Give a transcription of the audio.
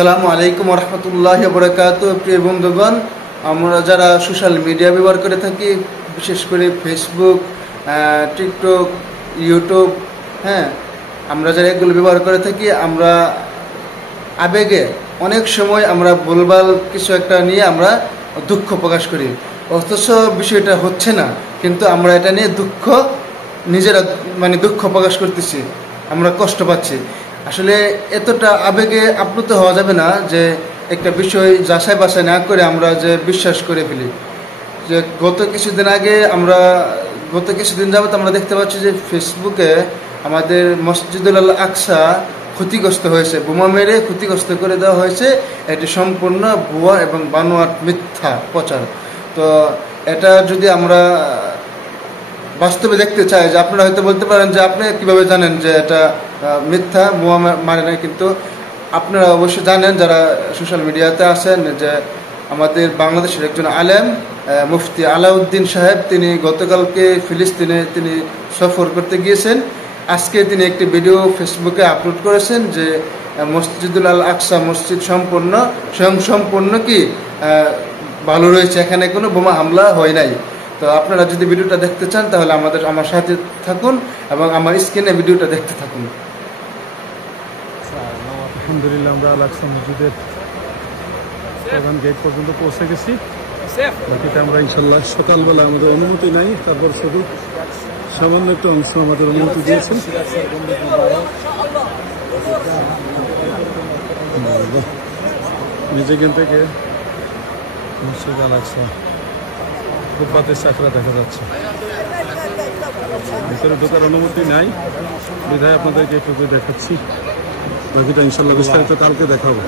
আসসালামু আলাইকুম রহমতুল্লাহি ওয়া বারাকাতুহু। প্রিয় বন্ধুগণ, আমরা যারা সোশ্যাল মিডিয়া ব্যবহার করে থাকি, বিশেষ করে ফেসবুক, টিকটক, ইউটিউব, আমরা যারা এগুলো ব্যবহার করে থাকি, আমরা আবেগে অনেক সময় আমরা ভুলভাল কিছু একটা নিয়ে আমরা দুঃখ প্রকাশ করি, অথচ বিষয়টা হচ্ছে না, কিন্তু আমরা এটা নিয়ে নিজেরা দুঃখ প্রকাশ করতেছি, আমরা কষ্ট পাচ্ছি। আসলে এতটা আবেগে আপ্লুত হওয়া যাবে না যে একটা বিষয় যাচাই বাছাই না করে আমরা যে বিশ্বাস করে ফেলি। যে গত কিছুদিন যাবত আমরা দেখতে পাচ্ছি যে ফেসবুকে আমাদের মসজিদুল আল আকসা ক্ষতিগ্রস্ত হয়েছে, বোমা মেরে ক্ষতিগ্রস্ত করে দেওয়া হয়েছে। এটি সম্পূর্ণ ভুয়া এবং বানোয়াট মিথ্যা প্রচার। তো এটা যদি আমরা বাস্তবে দেখতে চাই, যে আপনারা হয়তো বলতে পারেন যে আপনি কিভাবে জানেন যে এটা মিথ্যা, বোমা মারে না, কিন্তু আপনারা অবশ্যই জানেন যারা সোশ্যাল মিডিয়াতে আছেন যে আমাদের বাংলাদেশের একজন আলেম মুফতি আলাউদ্দিন সাহেব, তিনি গতকালকে ফিলিস্তিনে তিনি সফর করতে গিয়েছেন। আজকে তিনি একটি ভিডিও ফেসবুকে আপলোড করেছেন যে মসজিদুল আল আকসা মসজিদ সম্পূর্ণ কি ভালো রয়েছে, এখানে কোনো বোমা হামলা হয় নাই। তো আপনারা যদি ভিডিওটা দেখতে চান তাহলে আমার সাথে থাকুন এবং আমার স্ক্রিনে ভিডিওটা দেখতে থাকুন। আলহামদুলিল্লাহ, আমরা আল আকসা মসজিদের প্রধান গেট পর্যন্ত পৌঁছে গেছি। বাকিটা আমরা ইনশাল্লাহ সকালবেলা আমাদের অনুমতি নাই, তারপর শুধু সামান্য একটা অংশ আমাদের অনুমতি দিয়েছেন। যেখান থেকে মসজিদ আল আকসা ফুটপাতের চাকরা দেখা যাচ্ছে। ভিতরে ঢোকার অনুমতি নাই বিধায় আপনাদেরকে একটু দেখাচ্ছি। বাকিটা ইনশাল্লাহ বিস্তারিত কালকে দেখাবো।